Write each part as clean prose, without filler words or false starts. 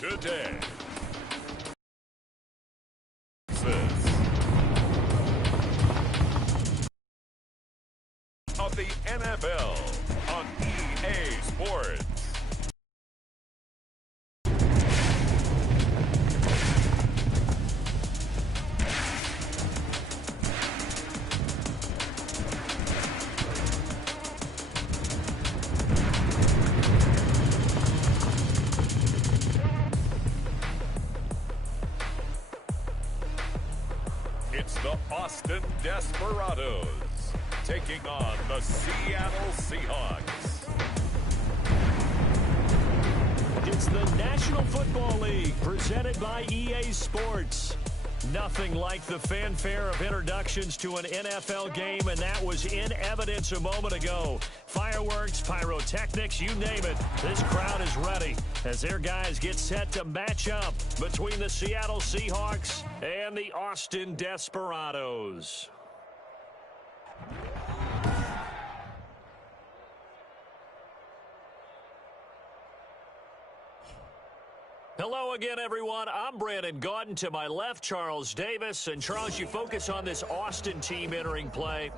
today. Of the NFL on EA Sports. It's the Austin Desperados taking on the Seattle Seahawks. It's the National Football League presented by EA Sports. Nothing like the fanfare of introductions to an NFL game, and that was in evidence a moment ago. Fireworks, pyrotechnics, you name it. This crowd is ready as their guys get set to match up between the Seattle Seahawks and the Austin Desperados. Hello again, everyone. I'm Brandon Gaudin. To my left, Charles Davis. And, Charles, you focus on this Austin team entering play.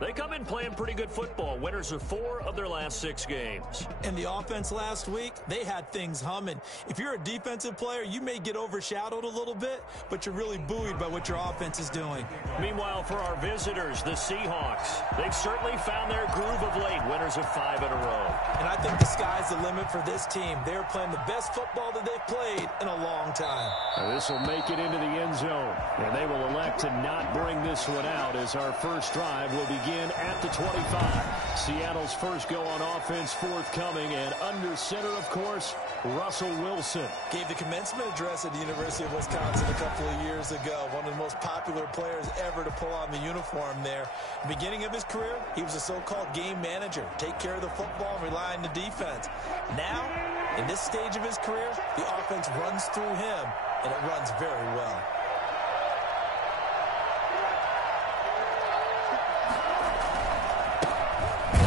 They come in playing pretty good football. Winners of 4 of their last 6 games. And the offense last week, they had things humming. If you're a defensive player, you may get overshadowed a little bit, but you're really buoyed by what your offense is doing. Meanwhile, for our visitors, the Seahawks, they've certainly found their groove of late. Winners of 5 in a row. And I think the sky's the limit for this team. They're playing the best football that they've played in a long time. This will make it into the end zone, and they will elect to not bring this one out as our first drive will begin at the 25. Seattle's first go on offense forthcoming, and under center, of course, Russell Wilson. Gave the commencement address at the University of Wisconsin a couple of years ago. One of the most popular players ever to pull on the uniform there. The beginning of his career, he was a so-called game manager. Take care of the football and rely on the defense. Now, in this stage of his career, the offense runs through him, and it runs very well.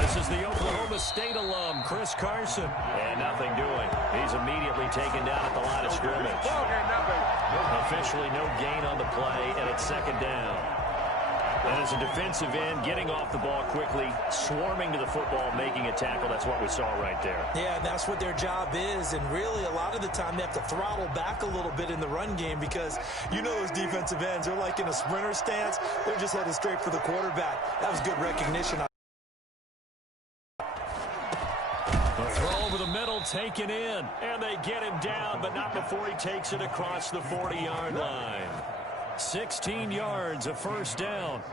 This is the Oklahoma State alum, Chris Carson. And nothing doing. He's immediately taken down at the line of scrimmage. Officially no gain on the play, and it's second down. And as a defensive end, getting off the ball quickly, swarming to the football, making a tackle. That's what we saw right there. Yeah, and that's what their job is. And really, a lot of the time, they have to throttle back a little bit in the run game because you know those defensive ends, they're like in a sprinter stance. They're just headed straight for the quarterback. That was good recognition. Throw over the middle, taken in. And they get him down, but not before he takes it across the 40-yard line. 16 yards, a first down.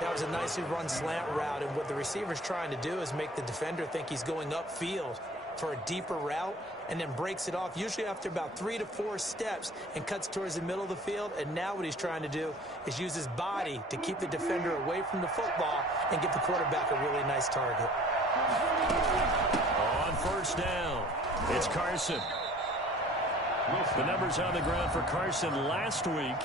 That was a nicely run slant route, and what the receiver's trying to do is make the defender think he's going upfield for a deeper route and then breaks it off, usually after about 3 to 4 steps, and cuts towards the middle of the field. And now what he's trying to do is use his body to keep the defender away from the football and give the quarterback a really nice target. On first down, it's Carson. The numbers on the ground for Carson last week.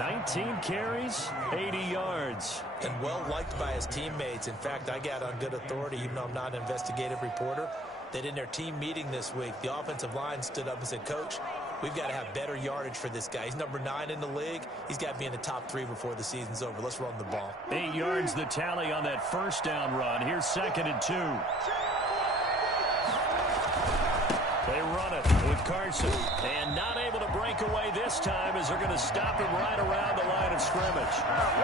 19 carries, 80 yards. And well-liked by his teammates. In fact, I got on good authority, even though I'm not an investigative reporter, that in their team meeting this week, the offensive line stood up and said, Coach, we've got to have better yardage for this guy. He's number 9 in the league. He's got to be in the top 3 before the season's over. Let's run the ball. 8 yards the tally on that first down run. Here's 2nd and 2. They run it with Carson. And not able to break away this time as they're going to stop him right around the line of scrimmage.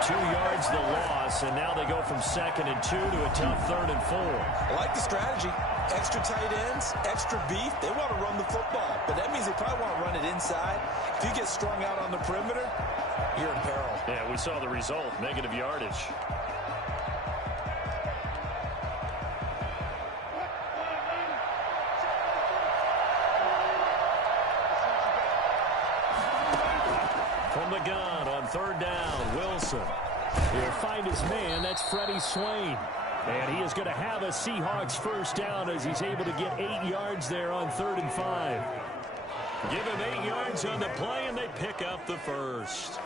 2 yards the loss, and now they go from 2nd and 2 to a tough 3rd and 4. I like the strategy. Extra tight ends, extra beef. They want to run the football, but that means they probably want to run it inside. If you get strung out on the perimeter, you're in peril. Yeah, we saw the result, negative yardage. From the gun on 3rd down, Wilson. He'll find his man. That's Freddie Swain. And he is going to have a Seahawks first down as he's able to get 8 yards there on 3rd and 5. Give him 8 yards on the play, and they pick up the first.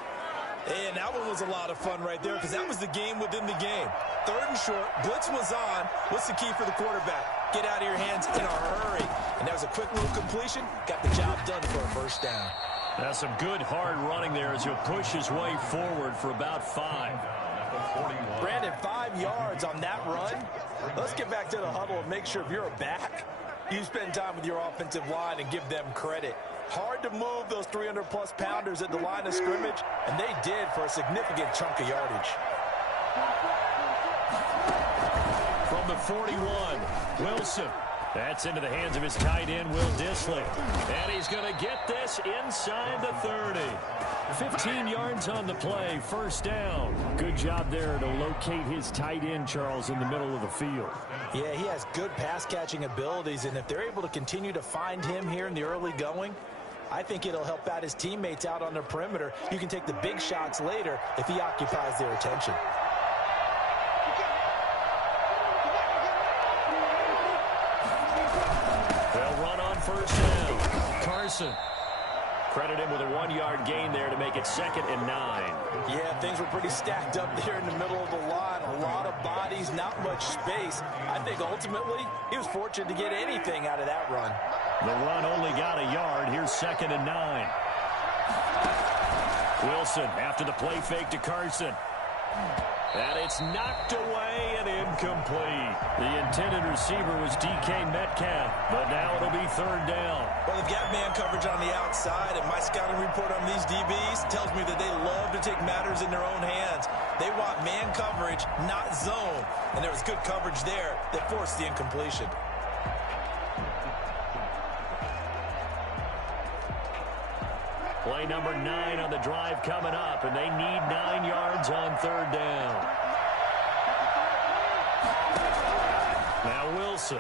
And that one was a lot of fun right there because that was the game within the game. 3rd and short, blitz was on. What's the key for the quarterback? Get out of your hands in a hurry. And that was a quick little completion. Got the job done for a first down. That's some good hard running there as he'll push his way forward for about 5. Brandon, 5 yards on that run. Let's get back to the huddle and make sure if you're a back, you spend time with your offensive line and give them credit. Hard to move those 300-plus pounders at the line of scrimmage, and they did for a significant chunk of yardage. From the 41, Wilson. That's into the hands of his tight end, Will Dissly. And he's going to get this inside the 30. 15 yards on the play, first down. Good job there to locate his tight end, Charles, in the middle of the field. Yeah, he has good pass-catching abilities, and if they're able to continue to find him here in the early going, I think it'll help out his teammates out on the perimeter. You can take the big shots later if he occupies their attention. They'll run on first down. Carson. Credit him with a 1-yard gain there to make it 2nd and 9. Yeah, things were pretty stacked up there in the middle of the line. A lot of bodies, not much space. I think ultimately he was fortunate to get anything out of that run. The run only got a yard. Here's 2nd and 9. Wilson after the play fake to Carson. And it's knocked away and incomplete. The intended receiver was DK Metcalf, but now it'll be 3rd down. Well, they've got man coverage on the outside, and my scouting report on these DBs tells me that they love to take matters in their own hands. They want man coverage, not zone. And there was good coverage there that forced the incompletion. Play number 9 on the drive coming up, and they need 9 yards on 3rd down. Now Wilson.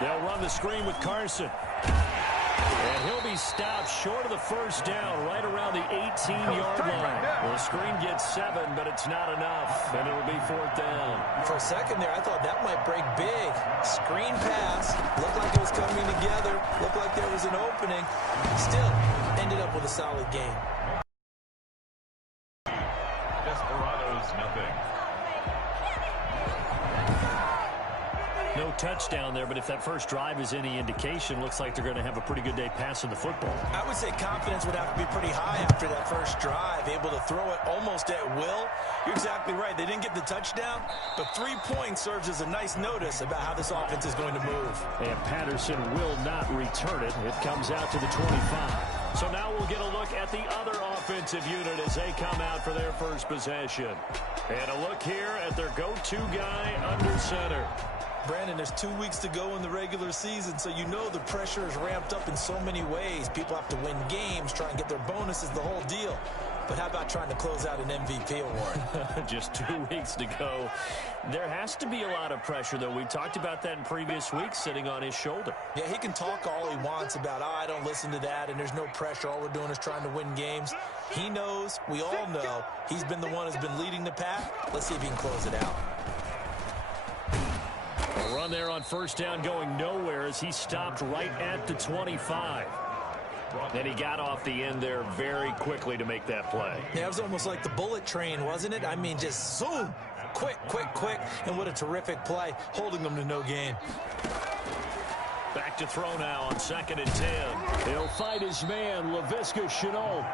They'll run the screen with Carson. And he'll be stopped short of the first down, right around the 18-yard line. Well, the screen gets 7, but it's not enough, and it'll be 4th down. For a second there, I thought that might break big. Screen pass. Looked like it was coming together. Looked like there was an opening. Still, ended up with a solid game. Desperados, nothing. No touchdown there, but if that first drive is any indication, looks like they're going to have a pretty good day passing the football. I would say confidence would have to be pretty high after that first drive, able to throw it almost at will. You're exactly right. They didn't get the touchdown, but 3 points serves as a nice notice about how this offense is going to move. And Patterson will not return it. It comes out to the 25. So now we'll get a look at the other offensive unit as they come out for their first possession. And a look here at their go-to guy under center. Brandon, there's 2 weeks to go in the regular season, so you know the pressure is ramped up in so many ways. People have to win games, try and get their bonuses, the whole deal. But how about trying to close out an MVP award? Just 2 weeks to go. There has to be a lot of pressure, though. We talked about that in previous weeks, sitting on his shoulder. Yeah, he can talk all he wants about, I don't listen to that, and there's no pressure. All we're doing is trying to win games. He knows, we all know, he's been the one who's been leading the pack. Let's see if he can close it out. A run there on first down going nowhere as he stopped right at the 25. And he got off the end there very quickly to make that play. Yeah, it was almost like the bullet train, wasn't it? I mean, just zoom. Quick, quick, quick. And what a terrific play, holding them to no gain. Back to throw now on 2nd and 10. He'll fight his man, Laviska Shenault.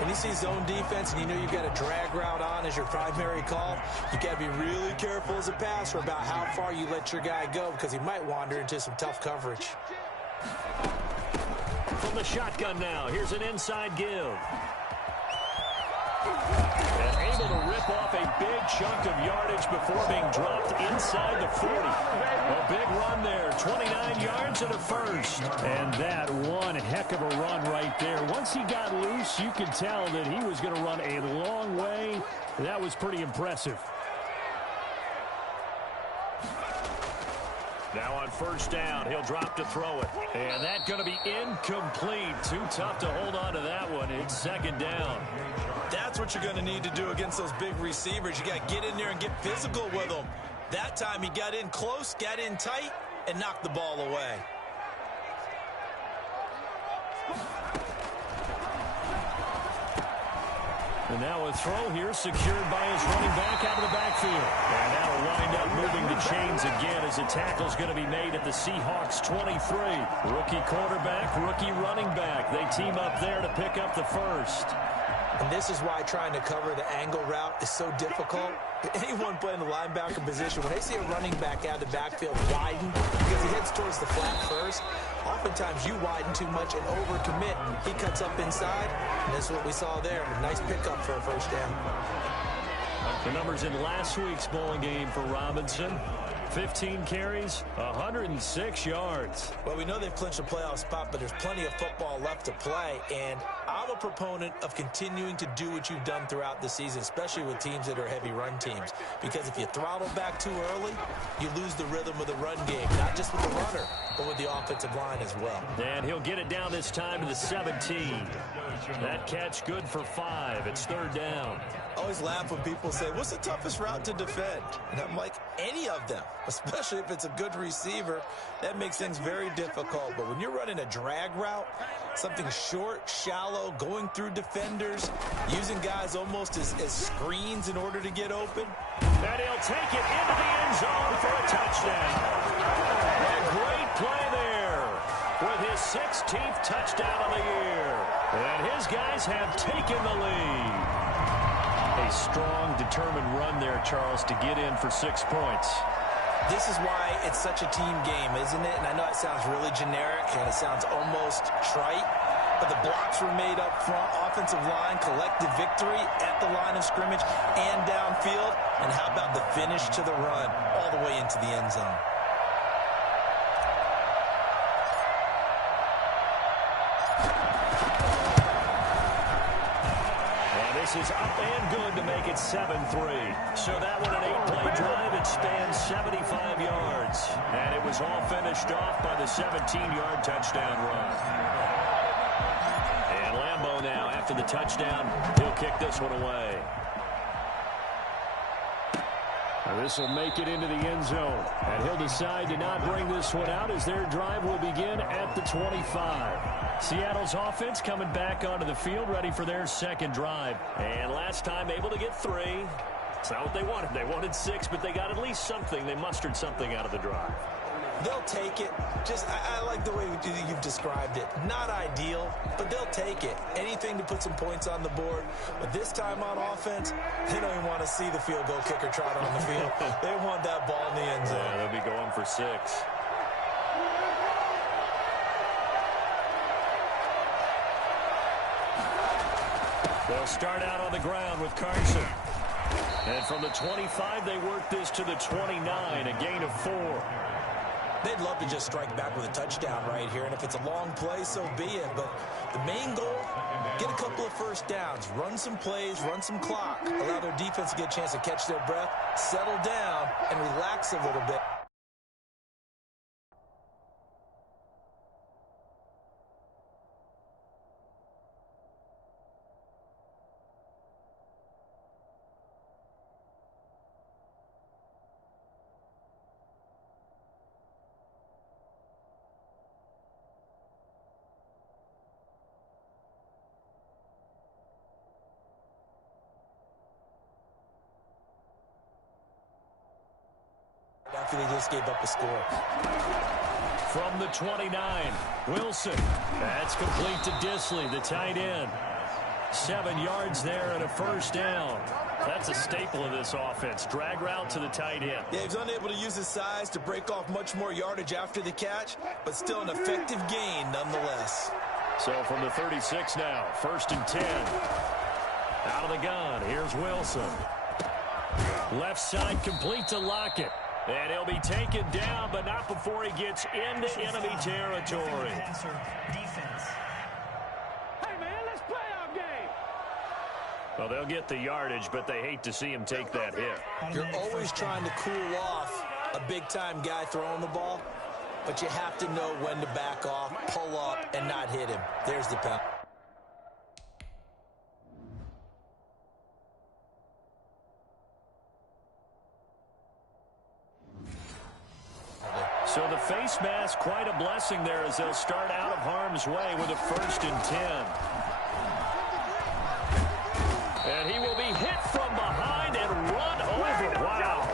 When you see zone defense and you know you've got a drag route on as your primary call, you got to be really careful as a passer about how far you let your guy go because he might wander into some tough coverage. From the shotgun now, here's an inside give. And able to rip off a big chunk of yardage before being dropped inside the 40. A big run there, 29 yards and a first. And that one heck of a run right there. Once he got loose, you could tell that he was going to run a long way. That was pretty impressive. Now on first down, he'll drop to throw it. And that's going to be incomplete. Too tough to hold on to that one. It's 2nd down. That's what you're going to need to do against those big receivers. You got to get in there and get physical with them. That time he got in close, got in tight, and knocked the ball away. And now a throw here secured by his running back out of the backfield. And that'll wind up moving the chains again as a tackle's going to be made at the Seahawks 23. Rookie quarterback, rookie running back. They team up there to pick up the first. And this is why trying to cover the angle route is so difficult. Anyone playing the linebacker position, when they see a running back out of the backfield widen because he heads towards the flat first, oftentimes you widen too much and overcommit. He cuts up inside, and this is what we saw there. A nice pickup for a first down. The numbers in last week's bowling game for Robinson. 15 carries, 106 yards. Well, we know they've clinched a playoff spot, but there's plenty of football left to play, and I'm a proponent of continuing to do what you've done throughout the season, especially with teams that are heavy run teams, because if you throttle back too early, you lose the rhythm of the run game, not just with the runner, but with the offensive line as well. And he'll get it down this time to the 17. That catch good for 5. It's third down. I always laugh when people say, what's the toughest route to defend? And I'm like, any of them, especially if it's a good receiver. That makes things very difficult. But when you're running a drag route, something short, shallow, going through defenders, using guys almost as screens in order to get open. And he'll take it into the end zone for a touchdown. A great play there with his 16th touchdown of the year. And his guys have taken the lead. A strong, determined run there, Charles, to get in for 6 points. This is why it's such a team game, isn't it? And I know it sounds really generic and it sounds almost trite, but the blocks were made up front, offensive line, collective victory at the line of scrimmage and downfield. And how about the finish to the run all the way into the end zone? Is up and good to make it 7-3. So that one an 8-play drive. It spans 75 yards. And it was all finished off by the 17-yard touchdown run. And Lambeau now, after the touchdown, he'll kick this one away. This will make it into the end zone. And he'll decide to not bring this one out as their drive will begin at the 25. Seattle's offense coming back onto the field, ready for their second drive. And last time able to get 3. It's not what they wanted. They wanted 6, but they got at least something. They mustered something out of the drive. They'll take it. I like the way you've described it. Not ideal, but they'll take it. Anything to put some points on the board. But this time on offense, they don't even want to see the field goal kicker trot on the field. They want that ball in the end zone. Yeah, they'll be going for 6. They'll start out on the ground with Carson. And from the 25, they work this to the 29, a gain of 4. They'd love to just strike back with a touchdown right here, and if it's a long play, so be it. But the main goal, get a couple of first downs, run some plays, run some clock, allow their defense to get a chance to catch their breath, settle down, and relax a little bit. After they just gave up a score. From the 29, Wilson. That's complete to Disley, the tight end. 7 yards there and a first down. That's a staple of this offense. Drag route to the tight end. Yeah, he's unable to use his size to break off much more yardage after the catch, but still an effective gain nonetheless. So from the 36 now, 1st and 10. Out of the gun, here's Wilson. Left side complete to Lockett. And he'll be taken down, but not before he gets into enemy territory. Hey, man, let's play our game. Well, they'll get the yardage, but they hate to see him take that hit. You're always trying to cool off a big-time guy throwing the ball, but you have to know when to back off, pull up, and not hit him. There's the penalty. So the face mask, quite a blessing there as they'll start out of harm's way with a 1st and 10. And he will be hit from behind and run over. Wow.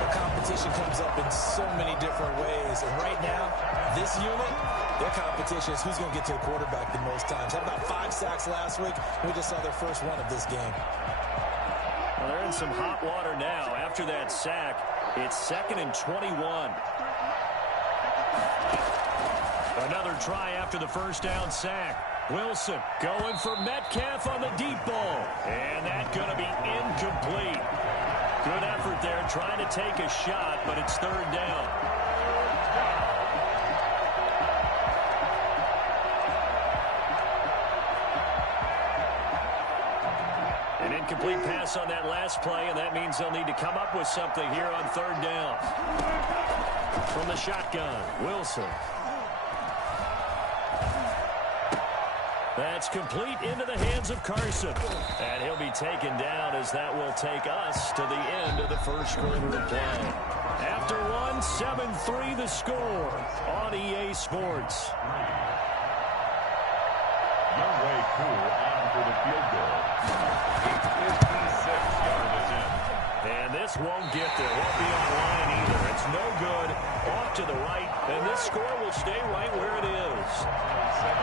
The competition comes up in so many different ways. And right now, this unit, their competition is who's going to get to the quarterback the most times. Had about 5 sacks last week. We just saw their first one of this game. Well, they're in some hot water now. After that sack, it's 2nd and 21. Another try after the first down sack. Wilson going for Metcalf on the deep ball. And that's going to be incomplete. Good effort there trying to take a shot, but it's 3rd down. An incomplete pass on that last play, and that means they'll need to come up with something here on 3rd down. From the shotgun, Wilson. That's complete into the hands of Carson. And he'll be taken down as that will take us to the end of the first quarter of play. After one, 7-3 the score on EA Sports. Youngway Cool on for the field goal. A 56-yard attempt. And this won't get there. Won't be on line either. It's no good. Off to the right. And this score will stay right where it is. 7,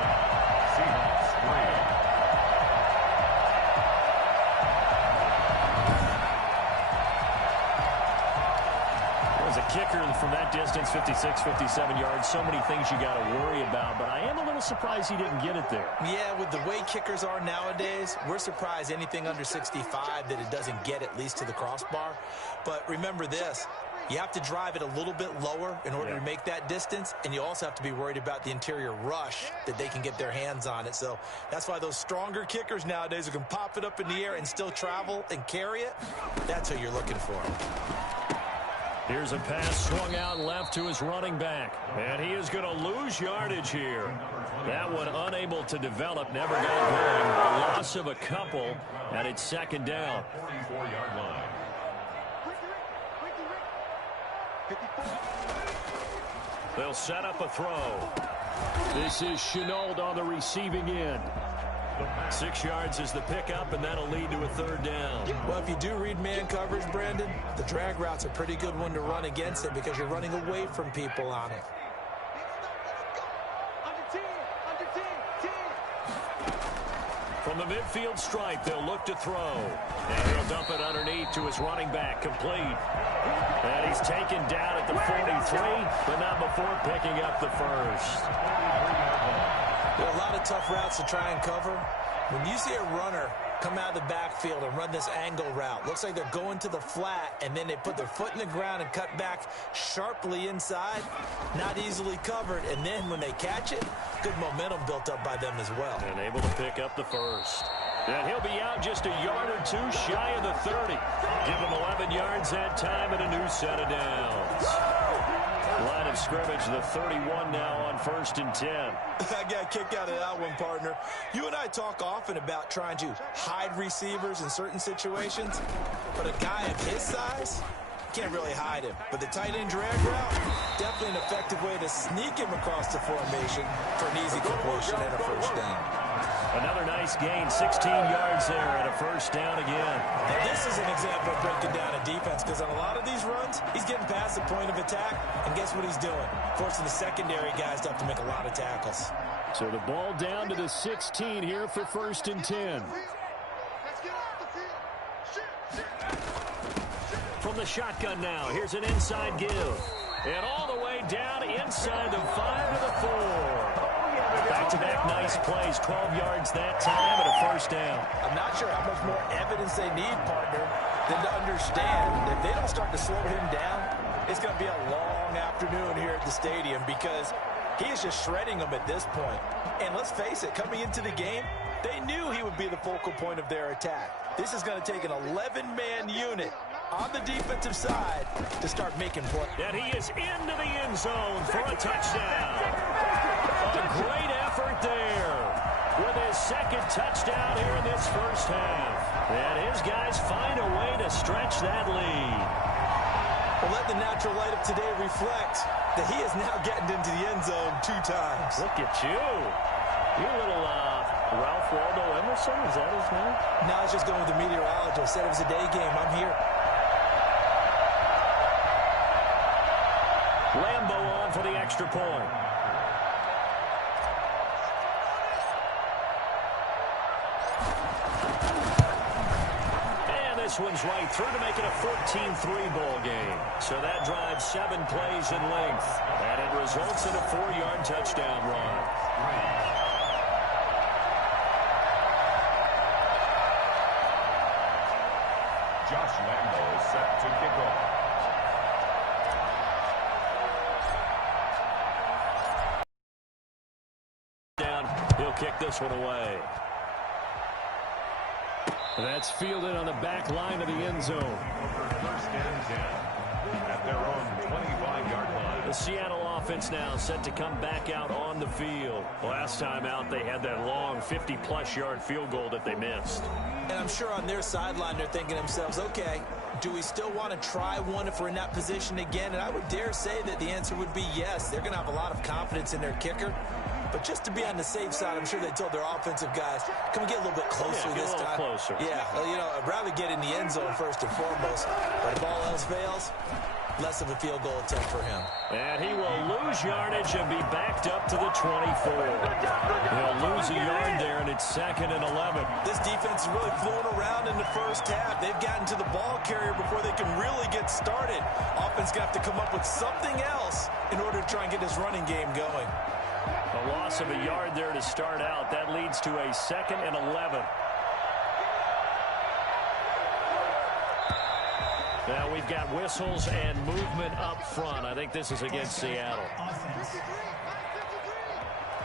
Seahawks 3. As a kicker from that distance, 56, 57 yards, so many things you got to worry about, but I am a little surprised he didn't get it there. Yeah, with the way kickers are nowadays, we're surprised anything under 65 that it doesn't get at least to the crossbar. But remember this, you have to drive it a little bit lower in order to make that distance, and you also have to be worried about the interior rush that they can get their hands on it. So that's why those stronger kickers nowadays who can pop it up in the air and still travel and carry it, that's who you're looking for. Here's a pass swung out left to his running back. And he is going to lose yardage here. That one unable to develop, never got going. A loss of a couple, and it's 2nd down. 44-yard line. They'll set up a throw. This is Chenault on the receiving end. 6 yards is the pickup, and that'll lead to a 3rd down. Well, if you do read man coverage, Brandon, the drag route's a pretty good one to run against it because you're running away from people on it. From the midfield stripe, they'll look to throw. And he'll dump it underneath to his running back, complete. And he's taken down at the 43, but not before picking up the first. There are a lot of tough routes to try and cover. When you see a runner come out of the backfield and run this angle route, looks like they're going to the flat, and then they put their foot in the ground and cut back sharply inside, not easily covered, and then when they catch it, good momentum built up by them as well. And able to pick up the first. And he'll be out just a yard or two shy of the 30. Give him 11 yards that time and a new set of downs. Line of scrimmage, the 31 now on 1st and 10. I got a kick out of that one, partner. You and I talk often about trying to hide receivers in certain situations, but a guy of his size can't really hide him. But the tight end drag route, definitely an effective way to sneak him across the formation for an easy completion and a first down. Another nice gain, 16 yards there and a first down again. And this is an example of breaking down a defense because on a lot of these runs, he's getting past the point of attack, and guess what he's doing? Forcing the secondary guys to have to make a lot of tackles. So the ball down to the 16 here for 1st and 10. From the shotgun now, here's an inside give. And all the way down inside the 5 to the 4. Back-to-back nice plays, 12 yards that time and a first down. I'm not sure how much more evidence they need, partner, than to understand that if they don't start to slow him down, it's going to be a long afternoon here at the stadium because he is just shredding them at this point. And let's face it, coming into the game, they knew he would be the focal point of their attack. This is going to take an 11-man unit on the defensive side to start making plays. And he is into the end zone for a touchdown. A great effort there with his 2nd touchdown here in this first half. And his guys find a way to stretch that lead. Well, let the natural light of today reflect that he is now getting into the end zone 2 times. Look at you. You little Ralph Waldo Emerson, is that his name? No, I was just going with the meteorologist. Said it was a day game. I'm here. Lambo on for the extra point. And this one's right through to make it a 14-3 ball game. So that drives 7 plays in length. And it results in a 4-yard touchdown run. Josh Lambo is set to kick off. He'll kick this one away. That's fielded on the back line of the end zone. First and 10 at their own 25-yard line. The Seattle offense now set to come back out on the field. Last time out, they had that long 50-plus yard field goal that they missed. And I'm sure on their sideline they're thinking to themselves, okay, do we still want to try one if we're in that position again? And I would dare say that the answer would be yes. They're going to have a lot of confidence in their kicker. But just to be on the safe side, I'm sure they told their offensive guys, can we get a little bit closer this time? Closer. Yeah, well, you know, I'd rather get in the end zone first and foremost. But if all else fails, less of a field goal attempt for him. And he will lose yardage and be backed up to the 24. He'll lose a yard there, and it's 2nd and 11. This defense is really fooling around in the first half. They've gotten to the ball carrier before they can really get started. Offense got to come up with something else in order to try and get this running game going. A loss of a yard there to start out. That leads to a 2nd and 11. Now we've got whistles and movement up front. I think this is against Seattle.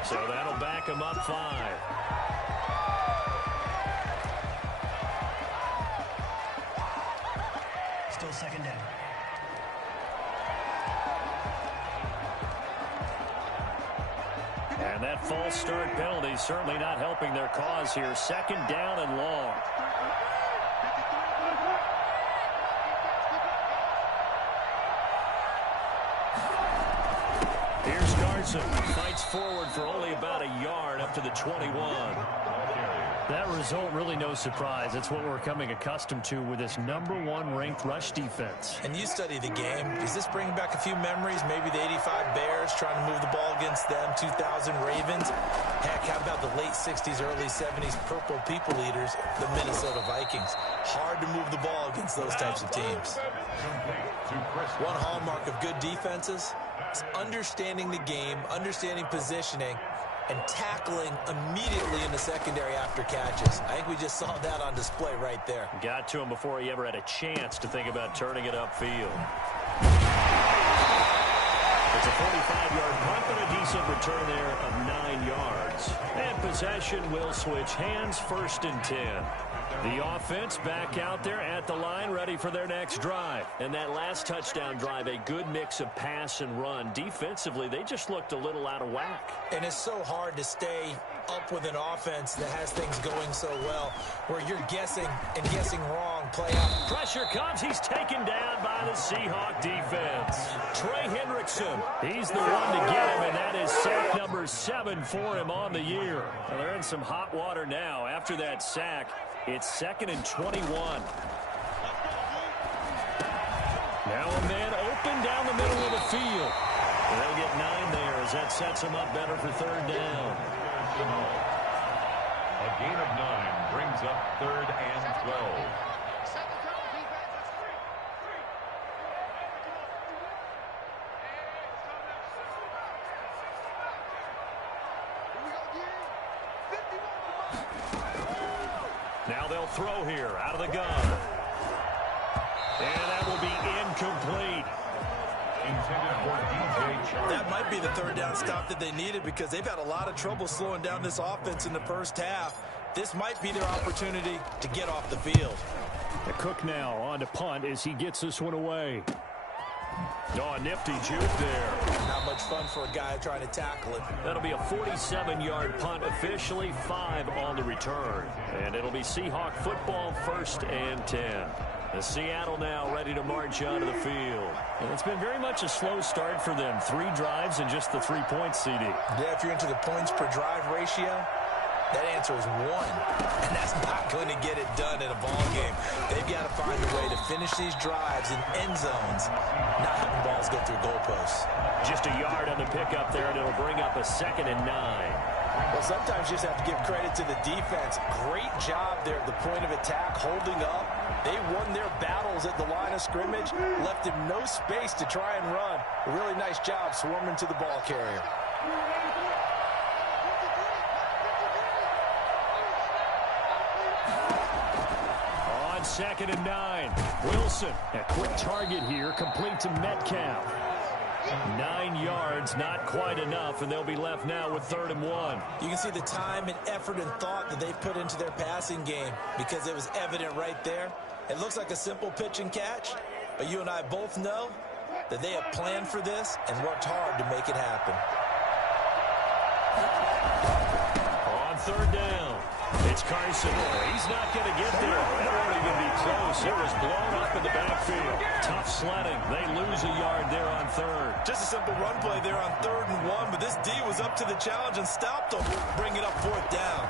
So that'll back them up 5. Still 2nd down. And that false start penalty certainly not helping their cause here. 2nd down and long. Here's Garza. Fights forward for only about a yard up to the 21. That result really no surprise. It's what we're coming accustomed to with this #1 ranked rush defense. And you study the game. Does this bring back a few memories? Maybe the 85 Bears trying to move the ball against them, 2000 Ravens. Heck, how about the late 60s, early 70s Purple People Eaters, the Minnesota Vikings. Hard to move the ball against those types of teams. One hallmark of good defenses is understanding the game, understanding positioning, and tackling immediately in the secondary after catches. I think we just saw that on display right there. Got to him before he ever had a chance to think about turning it upfield. It's a 45-yard punt, but a decent return there of 9 yards. And possession will switch hands, 1st and 10. The offense back out there at the line, ready for their next drive. And that last touchdown drive, a good mix of pass and run. Defensively, they just looked a little out of whack. And it's so hard to stay up with an offense that has things going so well, where you're guessing and guessing wrong play out. Pressure comes. He's taken down by the Seahawk defense. Trey Hendrickson, he's the one to get him, and that is sack number 7 for him on the year. Well, they're in some hot water now. After that sack, it's 2nd and 21. Now a man open down the middle of the field. And they'll get 9 there as that sets him up better for 3rd down. A gain of 9 brings up 3rd and 12. Now they'll throw here out of the gun. And that will be incomplete. Intended for DJ Charles. That might be the 3rd down stop that they needed, because they've had a lot of trouble slowing down this offense in the first half. This might be their opportunity to get off the field. The Cook now on to punt as he gets this one away. Oh, nifty juke there. Not much fun for a guy trying to tackle it. That'll be a 47-yard punt, officially 5 on the return. And it'll be Seahawk football, 1st and 10. The Seattle now ready to march onto the field. And it's been very much a slow start for them. 3 drives and just the 3 points, CD. Yeah, if you're into the points per drive ratio, That answer is 1, and that's not going to get it done in a ball game. They've got to find a way to finish these drives in end zones, not having balls go through goalposts. Just a yard on the pickup there, and it'll bring up a 2nd and 9. Well, sometimes you just have to give credit to the defense. Great job there at the point of attack, holding up. They won their battles at the line of scrimmage, left him no space to try and run. A really nice job swarming to the ball carrier. On 2nd and 9, Wilson, a quick target here, complete to Metcalf. 9 yards, not quite enough, and they'll be left now with 3rd and 1. You can see the time and effort and thought that they put into their passing game because it was evident right there. It looks like a simple pitch and catch, but you and I both know that they have planned for this and worked hard to make it happen. On 3rd down, it's Carson. He's not going to get there. That won't even be close. It was blown up in the backfield. Tough sledding. They lose a yard there on 3rd. Just a simple run play there on 3rd and 1, but this D was up to the challenge and stopped them. Bring it up 4th down.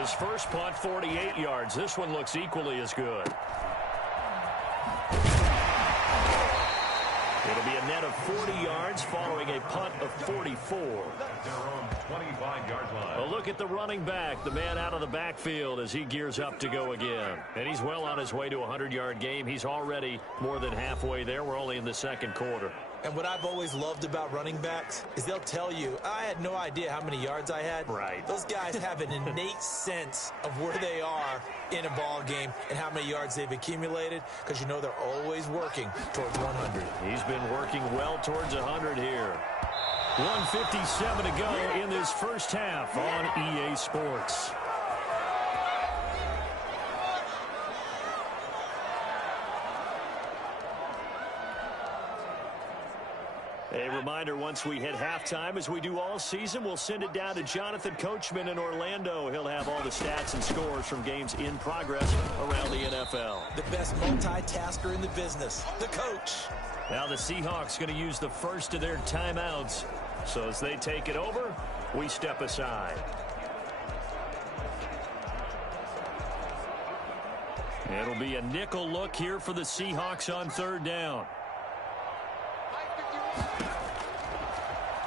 His first punt, 48 yards. This one looks equally as good. It'll be a net of 40 yards following a punt of 44. A look at the running back, the man out of the backfield as he gears up to go again. And he's well on his way to a 100-yard game. He's already more than halfway there. We're only in the 2nd quarter. And what I've always loved about running backs is they'll tell you, I had no idea how many yards I had. Right. Those guys have an innate sense of where they are in a ball game and how many yards they've accumulated because you know they're always working towards 100. He's been working well towards 100 here. 1:57 to go in this first half on EA Sports. A reminder, once we hit halftime, as we do all season, we'll send it down to Jonathan Coachman in Orlando. He'll have all the stats and scores from games in progress around the NFL. The best multitasker in the business, the coach. Now the Seahawks going to use the first of their timeouts. So as they take it over, we step aside. It'll be a nickel look here for the Seahawks on 3rd down.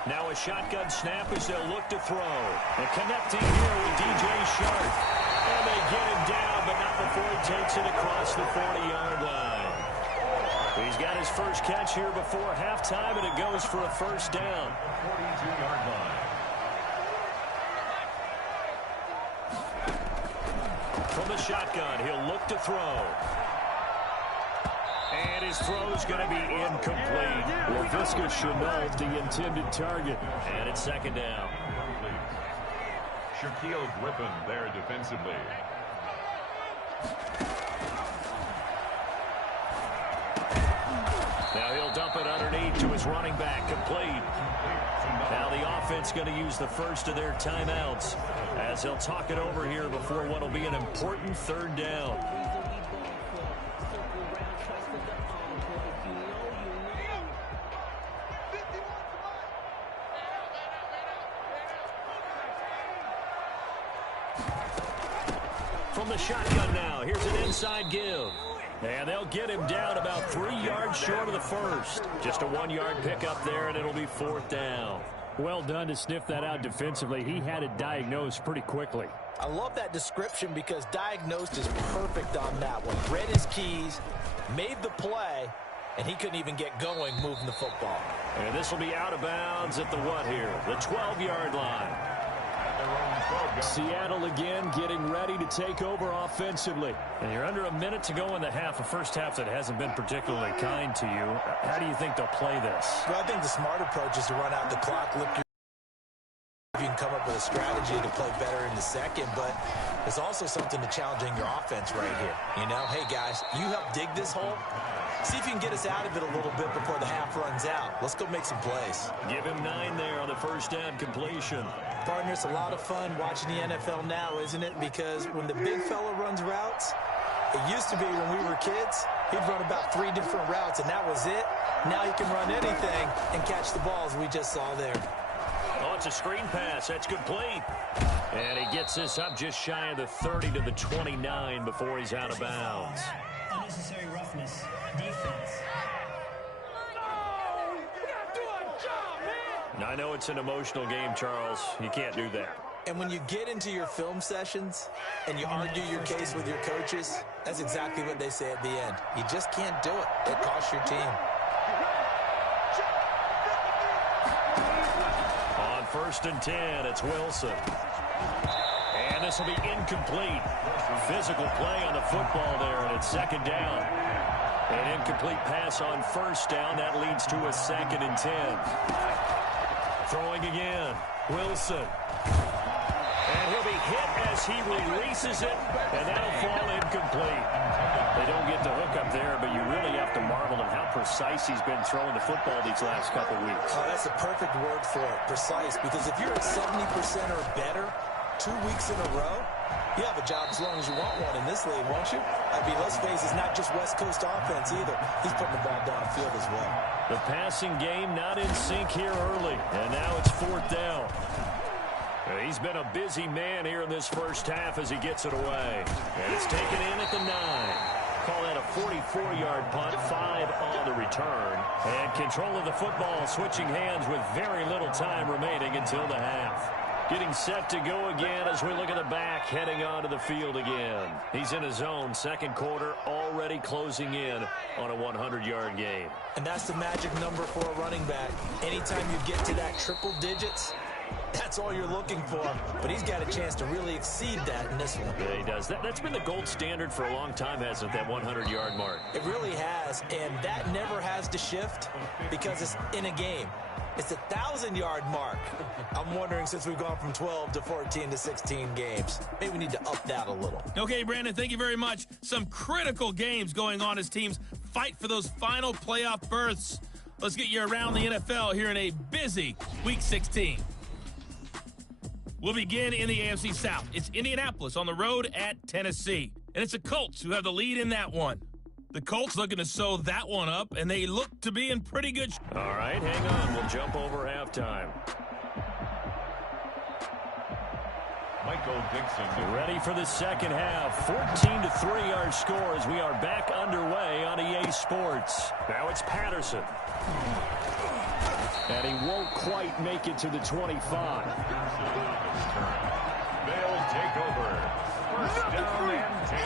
Now a shotgun snap as they'll look to throw. And connecting here with DJ Shark. And they get him down, but not before he takes it across the 40-yard line. He's got his first catch here before halftime, and it goes for a 1st down. 42-yard line. From the shotgun, he'll look to throw. And his throw's going to be incomplete. LaVisca Chenault, the intended target. And it's 2nd down. Shaquille Griffin there defensively. Now he'll dump it underneath to his running back, complete. Now the offense going to use the first of their timeouts as they'll talk it over here before what will be an important 3rd down. From the shotgun now, here's an inside give. And they'll get him down about 3 yards short of the first. Just a 1-yard pickup there, and it'll be 4th down. Well done to sniff that out defensively. He had it diagnosed pretty quickly. I love that description because diagnosed is perfect on that one. Read his keys, made the play, and he couldn't even get going moving the football. And this will be out of bounds at the what here? The 12-yard line. Seattle again getting ready to take over offensively. And you're under a minute to go in the half, a first half that hasn't been particularly kind to you. How do you think they'll play this? Well, I think the smart approach is to run out the clock, look if you can come up with a strategy to play better in the second, but there's also something to challenging your offense right here. You know, hey, guys, you help dig this hole. See if you can get us out of it a little bit before the half runs out. Let's go make some plays. Give him 9 there on the first down completion. Partner, it's a lot of fun watching the NFL now, isn't it? Because when the big fella runs routes, it used to be when we were kids, he'd run about 3 different routes, and that was it. Now he can run anything and catch the balls we just saw there. wants a screen pass. That's complete. And he gets this up just shy of the 30 to the 29 before he's out of bounds. Unnecessary roughness. Defense. Now, I know it's an emotional game, Charles. You can't do that. And when you get into your film sessions and you argue your case with your coaches, that's exactly what they say at the end. You just can't do it. It costs your team. On 1st and 10, it's Wilson. And this will be incomplete. Physical play on the football there, and it's 2nd down. An incomplete pass on 1st down. That leads to a 2nd and 10. Throwing again. Wilson. And he'll be hit as he releases it, and that'll fall incomplete. They don't get the hook up there, but you really have to marvel at how precise he's been throwing the football these last couple weeks. Oh, that's a perfect word for it, precise, because if you're at 70% or better 2 weeks in a row, you have a job as long as you want one in this league, won't you? I mean, let's face it, it's not just West Coast offense either. He's putting the ball downfield as well. The passing game not in sync here early, and now it's 4th down. He's been a busy man here in this first half as he gets it away. And it's taken in at the 9. Call that a 44-yard punt, 5 on the return. And control of the football switching hands with very little time remaining until the half. Getting set to go again as we look at the back, heading onto the field again. He's in his own 2nd quarter, already closing in on a 100-yard game. And that's the magic number for a running back. Anytime you get to that triple digits, that's all you're looking for. But he's got a chance to really exceed that in this one. Yeah, he does. That's been the gold standard for a long time, hasn't it, that 100-yard mark? It really has, and that never has to shift because it's in a game. It's a 1,000-yard mark. I'm wondering, since we've gone from 12 to 14 to 16 games, maybe we need to up that a little. Okay, Brandon, thank you very much. Some critical games going on as teams fight for those final playoff berths. Let's get you around the NFL here in a busy Week 16. We'll begin in the AFC South. It's Indianapolis on the road at Tennessee. And it's the Colts who have the lead in that one. The Colts looking to sew that one up, and they look to be in pretty good shape. All right, hang on. We'll jump over halftime. Michael Dixon. Ready for the second half. 14-3 our score as we are back underway on EA Sports. Now it's Patterson. And he won't quite make it to the 25. They'll take over. First down and 10.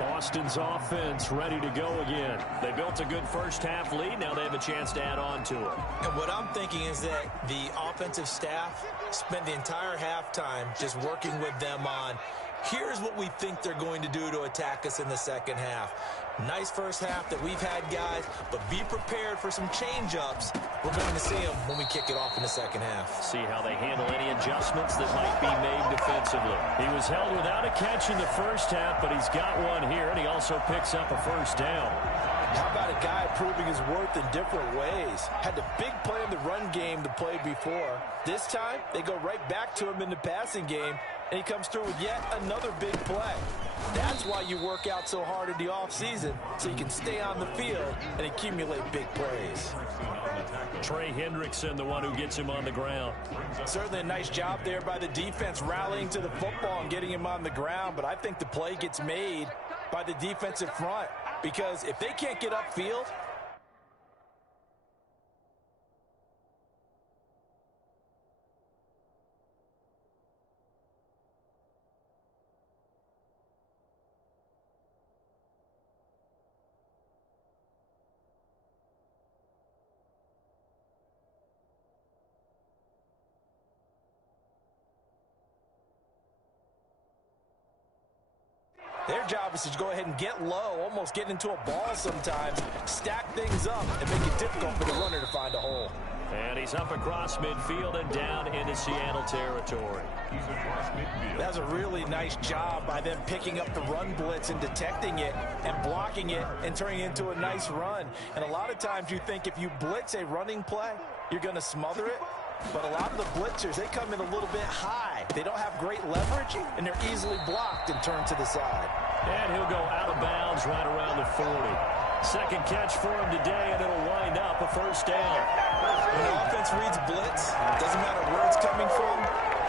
Boston's offense ready to go again. They built a good first half lead. Now they have a chance to add on to it. And what I'm thinking is that the offensive staff spent the entire halftime just working with them on, here's what we think they're going to do to attack us in the second half. Nice first half that we've had, guys, but be prepared for some change-ups. We're going to see them when we kick it off in the second half. See how they handle any adjustments that might be made defensively. He was held without a catch in the first half, but he's got one here, and he also picks up a first down. How about a guy proving his worth in different ways? Had the big play in the run game to play before. This time, they go right back to him in the passing game, and he comes through with yet another big play. That's why you work out so hard in the offseason, so you can stay on the field and accumulate big plays. Trey Hendrickson, the one who gets him on the ground. Certainly a nice job there by the defense rallying to the football and getting him on the ground, but I think the play gets made by the defensive front, because if they can't get upfield, their job is to go ahead and get low, almost get into a ball sometimes, stack things up, and make it difficult for the runner to find a hole. And he's up across midfield and down into Seattle territory. He's across midfield. That's a really nice job by them picking up the run blitz and detecting it and blocking it and turning it into a nice run. And a lot of times you think if you blitz a running play, you're going to smother it. But a lot of the blitzers, they come in a little bit high. They don't have great leverage, and they're easily blocked and turned to the side. And he'll go out of bounds right around the 40. Second catch for him today, and it'll wind up a first down. When the offense reads blitz, it doesn't matter where it's coming from,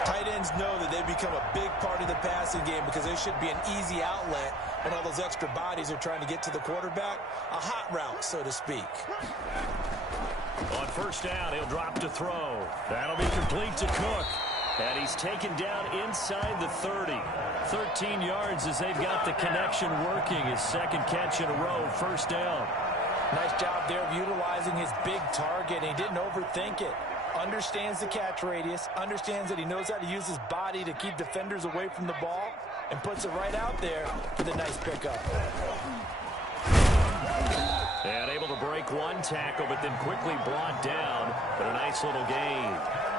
tight ends know that they become a big part of the passing game because they should be an easy outlet when all those extra bodies are trying to get to the quarterback. A hot route, so to speak. On first down, he'll drop to throw. That'll be complete to Cook. And he's taken down inside the 30. 13 yards as they've got the connection working. His second catch in a row, first down. Nice job there of utilizing his big target. He didn't overthink it. Understands the catch radius, understands that he knows how to use his body to keep defenders away from the ball, and puts it right out there for the nice pickup. And able to break one tackle, but then quickly brought down. But a nice little gain.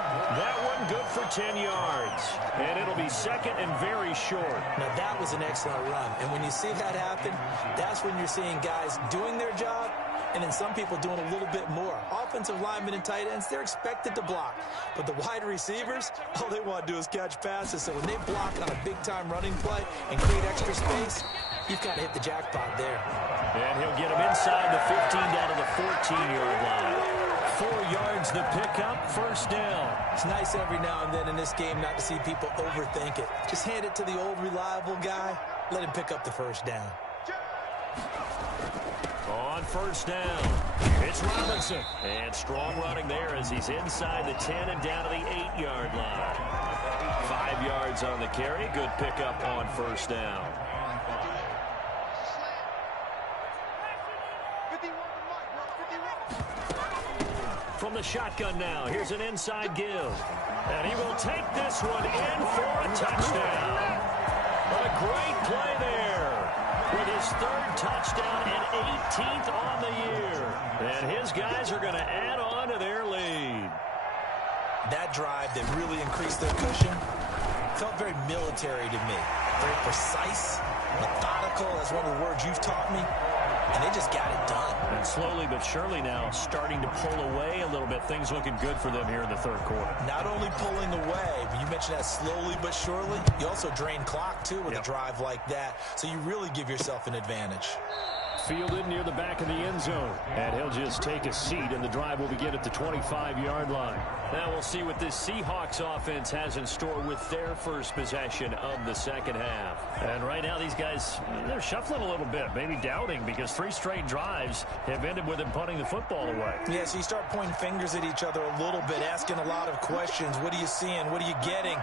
That one good for 10 yards. And it'll be second and very short. Now that was an excellent run. And when you see that happen, that's when you're seeing guys doing their job and then some people doing a little bit more. Offensive linemen and tight ends, they're expected to block. But the wide receivers, all they want to do is catch passes. So when they block on a big-time running play and create extra space, you've got to hit the jackpot there. And he'll get him inside the 15 down to the 14-yard line. 4 yards the pickup, first down. It's nice every now and then in this game not to see people overthink it. Just hand it to the old reliable guy. Let him pick up the first down. On first down, it's Robinson. And strong running there as he's inside the 10 and down to the 8-yard line. 5 yards on the carry. Good pickup on first down. From the shotgun now, here's an inside give. And he will take this one in for a touchdown. A great play there with his third touchdown and 18th on the year. And his guys are going to add on to their lead. That drive that really increased their cushion felt very military to me. Very precise, methodical, that's one of the words you've taught me. And they just got it done. And slowly but surely now starting to pull away a little bit. Things looking good for them here in the third quarter. Not only pulling away, but you mentioned that slowly but surely. You also drain clock, too, with a drive like that. So you really give yourself an advantage. Fielded near the back of the end zone. And he'll just take a seat, and the drive will begin at the 25-yard line. Now we'll see what this Seahawks offense has in store with their first possession of the second half. And right now these guys, they're shuffling a little bit, maybe doubting, because 3 straight drives have ended with them punting the football away. Yeah, so you start pointing fingers at each other a little bit, asking a lot of questions. What are you seeing? What are you getting?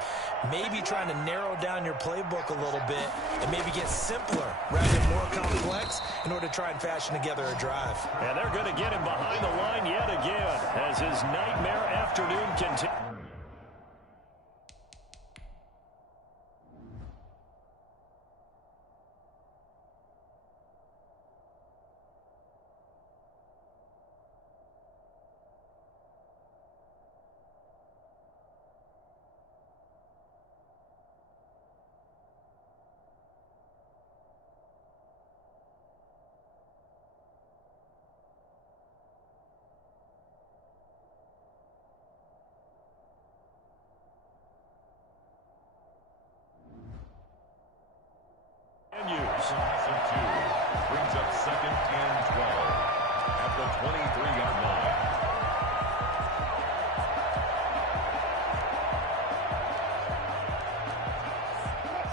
Maybe trying to narrow down your playbook a little bit and maybe get simpler rather than more complex in order to try and fashion together a drive. And they're going to get him behind the line yet again as his nightmare afternoon continues. Brings up second and 12 at the 23-yard line.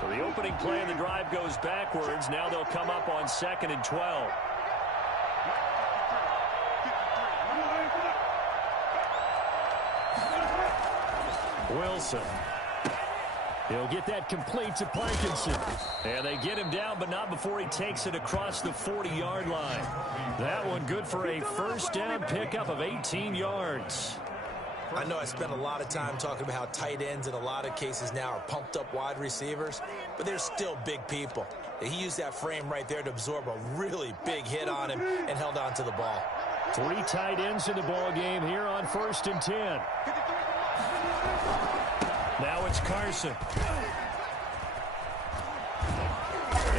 So the opening play of the drive goes backwards. Now they'll come up on second and 12. Wilson. He'll get that complete to Parkinson. And they get him down, but not before he takes it across the 40-yard line. That one good for a first down pickup of 18 yards. I know I spent a lot of time talking about how tight ends in a lot of cases now are pumped up wide receivers, but they're still big people. He used that frame right there to absorb a really big hit on him and held on to the ball. 3 tight ends in the ball game here on first and 10. Now it's Carson.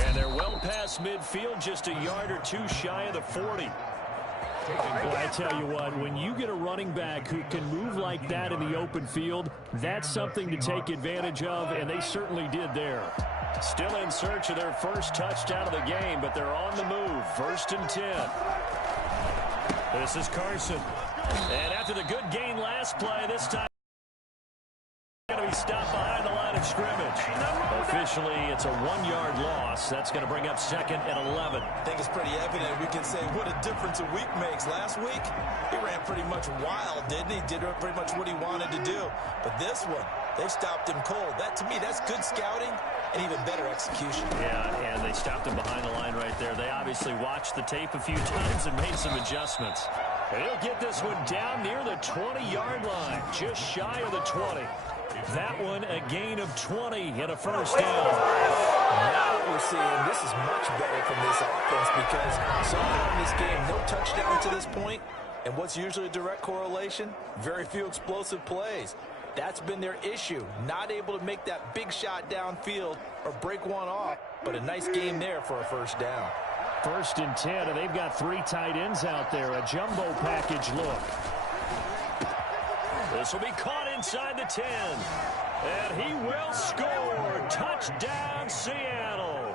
And they're well past midfield, just a yard or 2 shy of the 40. Well, I tell you what, when you get a running back who can move like that in the open field, that's something to take advantage of, and they certainly did there. Still in search of their first touchdown of the game, but they're on the move. 1st and 10. This is Carson. And after the good gain last play, this time going to be stopped behind the line of scrimmage. Officially, it's a 1-yard loss. That's going to bring up 2nd and 11. I think it's pretty evident. We can say what a difference a week makes. Last week, he ran pretty much wild, didn't he? Did pretty much what he wanted to do. But this one, they stopped him cold. That, to me, that's good scouting and even better execution. Yeah, and they stopped him behind the line right there. They obviously watched the tape a few times and made some adjustments. And he'll get this one down near the 20-yard line, just shy of the 20. That one, a gain of 20 and a first down. Now what we're seeing, this is much better from this offense because so far in this game, no touchdown to this point. And what's usually a direct correlation? Very few explosive plays. That's been their issue. Not able to make that big shot downfield or break one off. But a nice game there for a first down. 1st and 10, and they've got 3 tight ends out there. A jumbo package look. This will be caught inside the 10. And he will score. Touchdown, Seattle.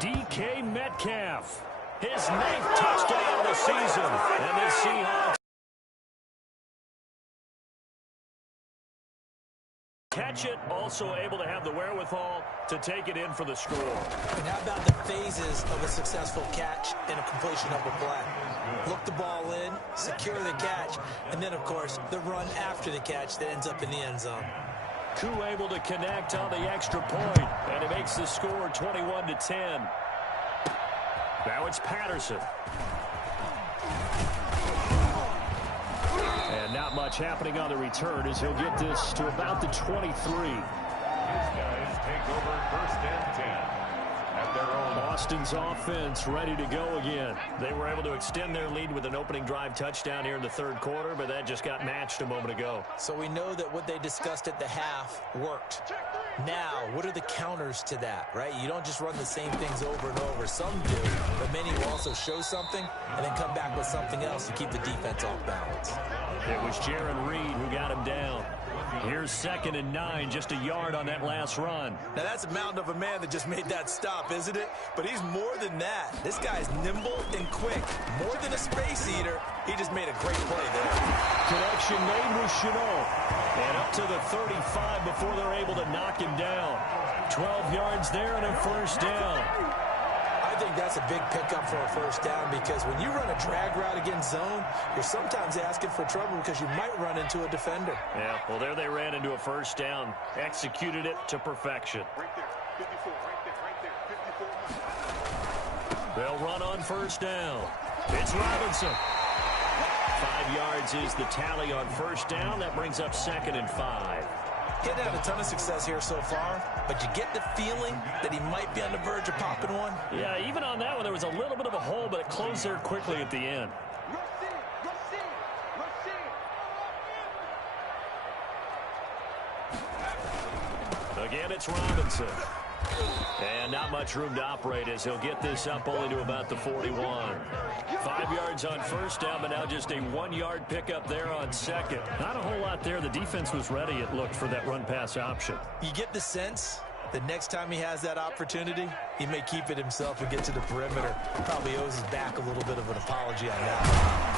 DK Metcalf. His 9th touchdown of the season. And the Seahawks catch it, also able to have the wherewithal to take it in for the score. And how about the phases of a successful catch and a completion of a play? Look the ball in, secure the catch, and then, of course, the run after the catch that ends up in the end zone. Koo able to connect on the extra point, and it makes the score 21-10. Now it's Patterson. And not much happening on the return as he'll get this to about the 23. His guys take over 1st and 10 at their own. Boston's offense ready to go again. They were able to extend their lead with an opening drive touchdown here in the 3rd quarter, but that just got matched a moment ago. So we know that what they discussed at the half worked. Now, what are the counters to that, right? You don't just run the same things over and over. Some do, but many will also show something and then come back with something else to keep the defense off balance. It was Jaron Reed who got him down. Here's 2nd and 9, just a yard on that last run. Now that's a mountain of a man that just made that stop, isn't it? But he's more than that. This guy's nimble and quick. More than a space eater, he just made a great play there. Connection made with Chenault. And up to the 35 before they're able to knock him down. 12 yards there and a first down. I think that's a big pickup for a first down because when you run a drag route against zone, you're sometimes asking for trouble because you might run into a defender. Yeah, well, there they ran into a first down. Executed it to perfection. Right there, 54, right there, 54. They'll run on first down. It's Robinson. 5 yards is the tally on first down. That brings up 2nd and 5. He hadn't had a ton of success here so far, but you get the feeling that he might be on the verge of popping one. Yeah, even on that one, there was a little bit of a hole, but it closed there quickly at the end. Again, it's Robinson. And not much room to operate as he'll get this up only to about the 41. 5 yards on first down, but now just a 1-yard pickup there on 2nd. Not a whole lot there. The defense was ready, it looked, for that run-pass option. You get the sense that next time he has that opportunity, he may keep it himself and get to the perimeter. Probably owes his back a little bit of an apology on that.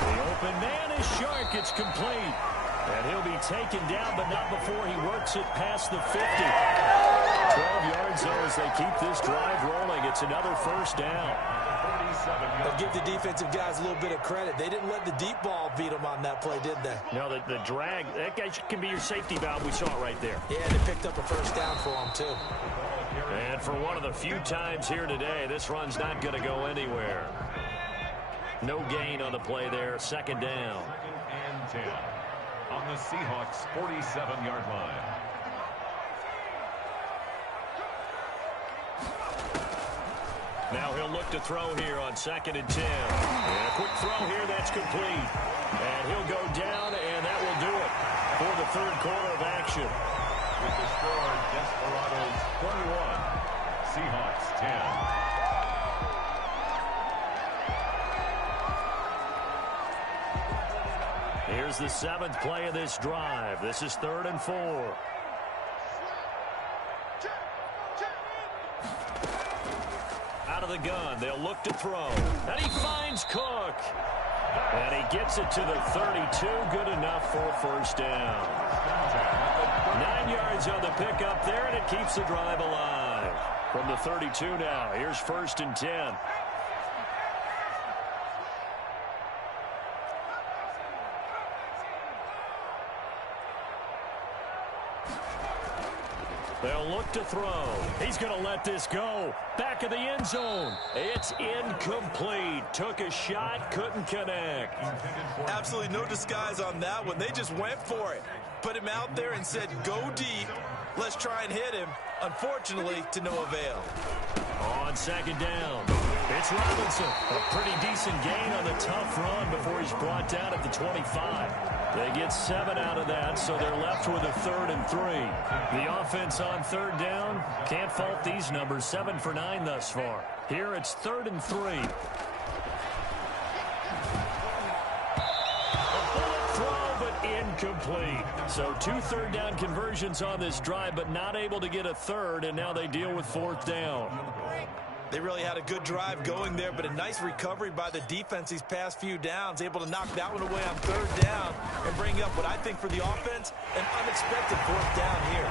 The open man is Shark. It's complete. And he'll be taken down, but not before he works it past the 50. 12 yards there as they keep this drive rolling. It's another first down. But give the defensive guys a little bit of credit. They didn't let the deep ball beat them on that play, did they? No, the drag, that guy can be your safety valve. We saw it right there. Yeah, they picked up a first down for him, too. And for one of the few times here today, this run's not going to go anywhere. No gain on the play there. 2nd down. And 10 on the Seahawks' 47-yard line. Now he'll look to throw here on 2nd and 10. And a quick throw here, that's complete. And he'll go down, and that will do it for the 3rd quarter of action. With the score, Desperados 21, Seahawks 10. Here's the 7th play of this drive. This is 3rd and 4. of the gun. They'll look to throw. And he finds Cook. And he gets it to the 32. Good enough for a first down. 9 yards on the pickup there, and it keeps the drive alive. From the 32 now, here's 1st and 10. They'll look to throw. He's going to let this go. Back of the end zone. It's incomplete. Took a shot, couldn't connect. Absolutely no disguise on that one. They just went for it. Put him out there and said, go deep. Let's try and hit him. Unfortunately, to no avail. On 2nd down, it's Robinson. A pretty decent gain on the tough run before he's brought down at the 25. They get 7 out of that, so they're left with a 3rd and 3. The offense on 3rd down, can't fault these numbers. 7 for 9 thus far. Here it's 3rd and 3. Incomplete. So 2 3rd down conversions on this drive, but not able to get a 3rd, and now they deal with 4th down. They really had a good drive going there, but a nice recovery by the defense these past few downs, able to knock that one away on 3rd down and bring up what I think for the offense, an unexpected 4th down here.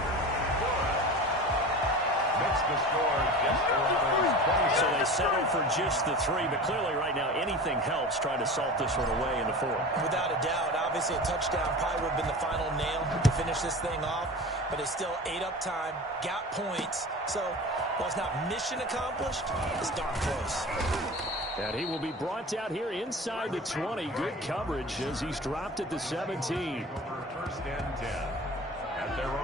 Makes the score Desperados 27. So they settle for just the 3, but clearly right now anything helps trying to salt this one away in the 4th. Without a doubt, obviously a touchdown probably would have been the final nail to finish this thing off, but it's still ate up time, got points. So while it's not mission accomplished, it's darn close. And he will be brought down here inside the 20. Good coverage as he's dropped at the 17. 1st and 10.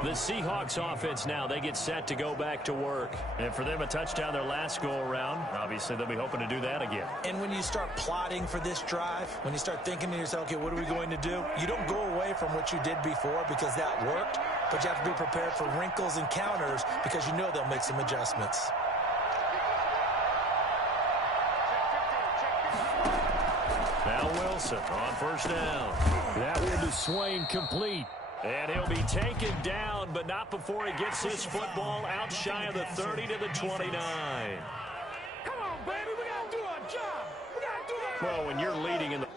The Seahawks offense now, they get set to go back to work. And for them, a touchdown their last go-around. Obviously, they'll be hoping to do that again. And when you start plotting for this drive, when you start thinking to yourself, okay, what are we going to do? You don't go away from what you did before because that worked, but you have to be prepared for wrinkles and counters because you know they'll make some adjustments. Now Wilson on 1st down. That one to Swain complete. And he'll be taken down, but not before he gets his football out shy of the 30 to the 29. Come on, baby, we got to do our job. We got to do that. Well, when you're leading in the...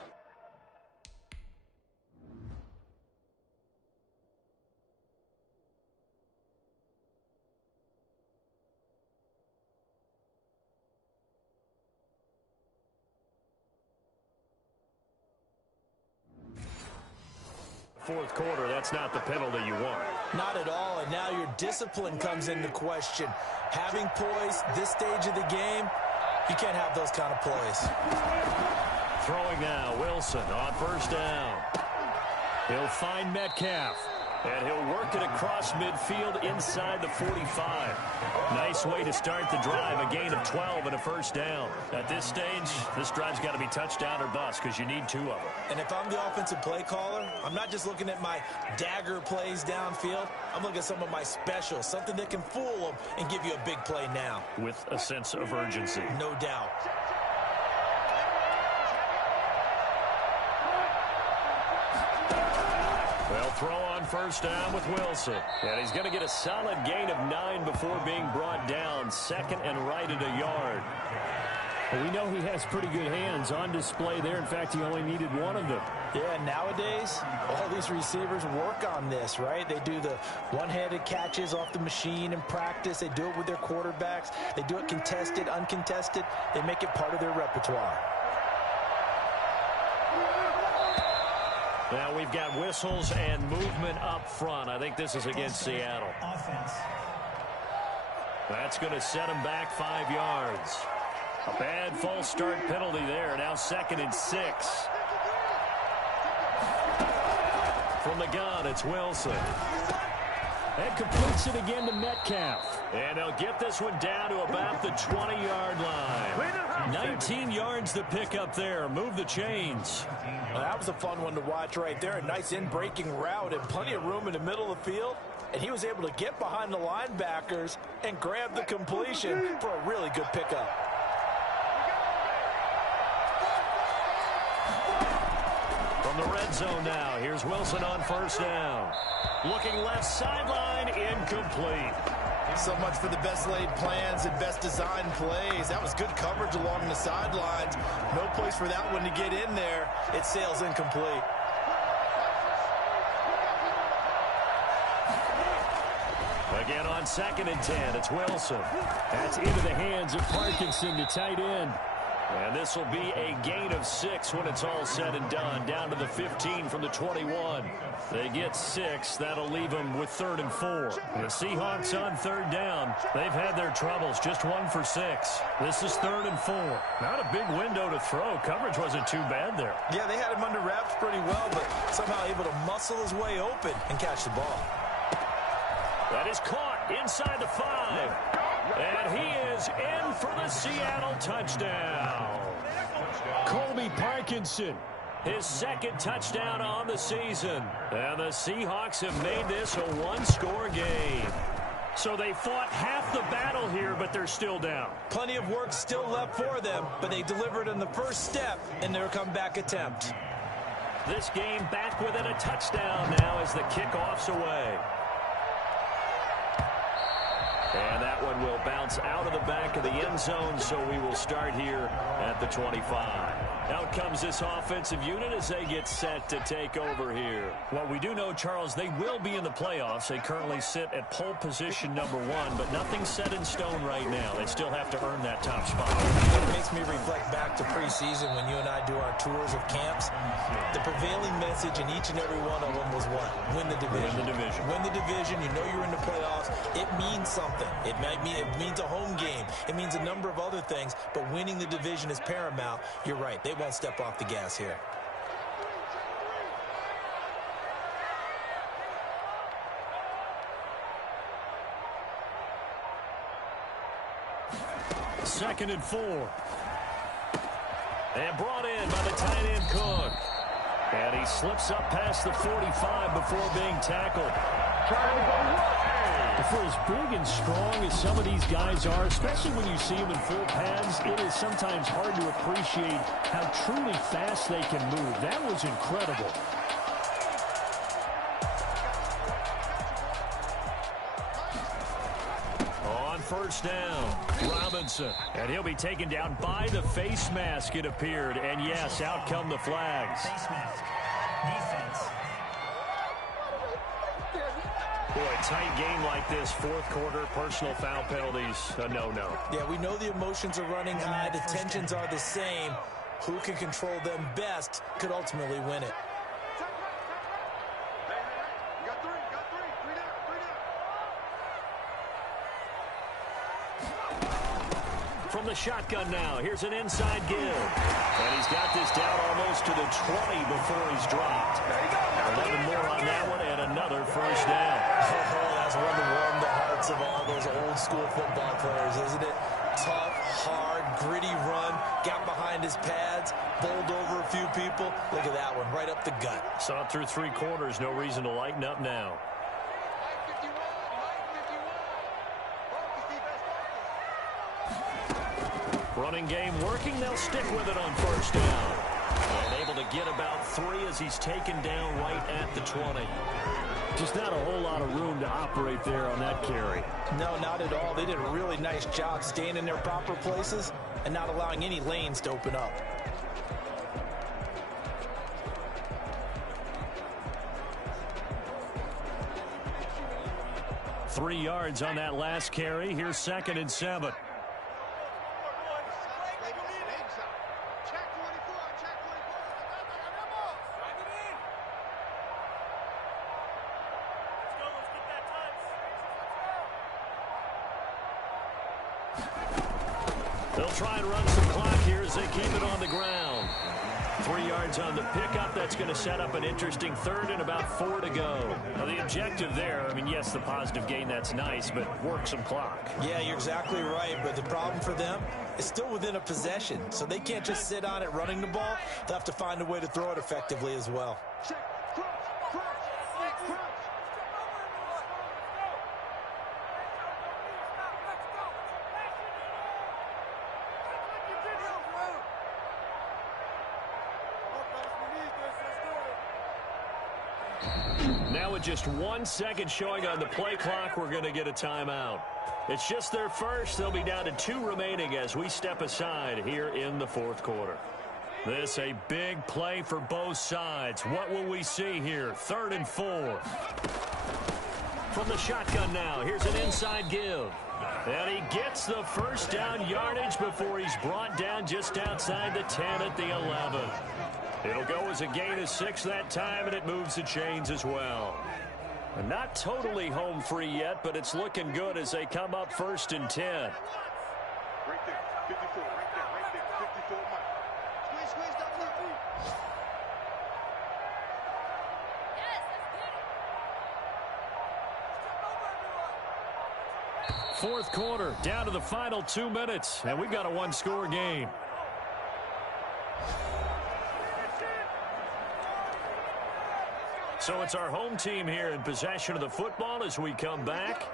fourth quarter, that's not the penalty you want. Not at all, and now your discipline comes into question. Having poise this stage of the game, you can't have those kind of plays. Throwing now, Wilson on 1st down. He'll find Metcalf, and he'll work it across midfield inside the 45. Nice way to start the drive, a gain of 12 and a 1st down. At this stage, this drive's got to be touchdown or bust because you need 2 of them. And if I'm the offensive play caller, I'm not just looking at my dagger plays downfield. I'm looking at some of my specials, something that can fool them and give you a big play now. With a sense of urgency. No doubt. They'll throw on 1st down with Wilson. And he's going to get a solid gain of 9 before being brought down. 2nd and right at a yard. Well, we know he has pretty good hands on display there. In fact, he only needed 1 of them. Yeah, nowadays, all these receivers work on this, right? They do the one-handed catches off the machine in practice. They do it with their quarterbacks. They do it contested, uncontested. They make it part of their repertoire. Now we've got whistles and movement up front. I think this is against Seattle. Offense. That's going to set him back 5 yards. A bad false start penalty there. Now 2nd and 6. From the gun, it's Wilson. And completes it again to Metcalf. And they'll get this one down to about the 20-yard line. 19 yards to pick up there. Move the chains. Well, that was a fun one to watch right there. A nice in-breaking route and plenty of room in the middle of the field. And he was able to get behind the linebackers and grab the completion for a really good pickup. From the red zone now, here's Wilson on 1st down. Looking left sideline, incomplete. So much for the best laid plans and best designed plays. That was good coverage along the sidelines. No place for that one to get in there. It sails incomplete. Again on 2nd and 10, it's Wilson. That's into the hands of Parkinson, the tight end. And this will be a gain of 6 when it's all said and done. Down to the 15 from the 21. They get 6. That'll leave them with 3rd and 4. The Seahawks on 3rd down. They've had their troubles. Just 1 for 6. This is 3rd and 4. Not a big window to throw. Coverage wasn't too bad there. Yeah, they had him under wraps pretty well, but somehow able to muscle his way open and catch the ball. That is caught inside the 5. And he is in for the Seattle touchdown. Colby Parkinson, his 2nd touchdown on the season. And the Seahawks have made this a 1-score game. So they fought half the battle here, but they're still down. Plenty of work still left for them, but they delivered in the first step in their comeback attempt. This game back within a touchdown now as the kickoff's away. And that one will bounce out of the back of the end zone, so we will start here at the 25. Out comes this offensive unit as they get set to take over here. Well, we do know, Charles, they will be in the playoffs. They currently sit at pole position number 1, but nothing's set in stone right now. They still have to earn that top spot. It makes me reflect back to preseason when you and I do our tours of camps. The prevailing message in each and every one of them was what? Win the division. Win the division. Win the division. You know you're in the playoffs. It means something. It means a home game. It means a number of other things, but winning the division is paramount. You're right. They won't step off the gas here. Second and 4. And brought in by the tight end Cook. And he slips up past the 45 before being tackled. For as big and strong as some of these guys are, especially when you see them in full pads, it is sometimes hard to appreciate how truly fast they can move. That was incredible. On first down, Robinson. And he'll be taken down by the face mask, it appeared. And yes, out come the flags. Face mask. Defense. Boy, a tight game like this, 4th quarter, personal foul penalties, no. Yeah, we know the emotions are running high. The tensions are the same. Who can control them best could ultimately win it. From the shotgun now, here's an inside give. And he's got this down almost to the 20 before he's dropped. 11 more on that one and another first down. Oh, that's one to warm the hearts of all those old school football players, isn't it? Tough, hard, gritty run, got behind his pads, bowled over a few people. Look at that one, right up the gut. Saw it through 3 quarters, no reason to lighten up now. Running game working, they'll stick with it on first down. And able to get about 3 as he's taken down right at the 20. Just not a whole lot of room to operate there on that carry. No, not at all. They did a really nice job staying in their proper places and not allowing any lanes to open up. Three yards on that last carry. Here's 2nd and 7. They'll try and run some clock here as they keep it on the ground. 3 yards on the pickup. That's going to set up an interesting 3rd and about 4 to go. Now, the objective there, I mean, yes, the positive gain, that's nice, but work some clock. Yeah, you're exactly right, but the problem for them is still within a possession, so they can't just sit on it running the ball. They'll have to find a way to throw it effectively as well. Now with just 1 second showing on the play clock, we're going to get a timeout. It's just their first. They'll be down to 2 remaining as we step aside here in the fourth quarter. This a big play for both sides. What will we see here? 3rd and 4. From the shotgun now, here's an inside give. And he gets the first down yardage before he's brought down just outside the 10 at the 11. It'll go as a gain of 6 that time, and it moves the chains as well. Not totally home free yet, but it's looking good as they come up 1st and 10. Right there, 54, right there, 54, Mike. Squeeze, double up. Fourth quarter, down to the final 2 minutes, and we've got a 1-score game. So it's our home team here in possession of the football as we come back.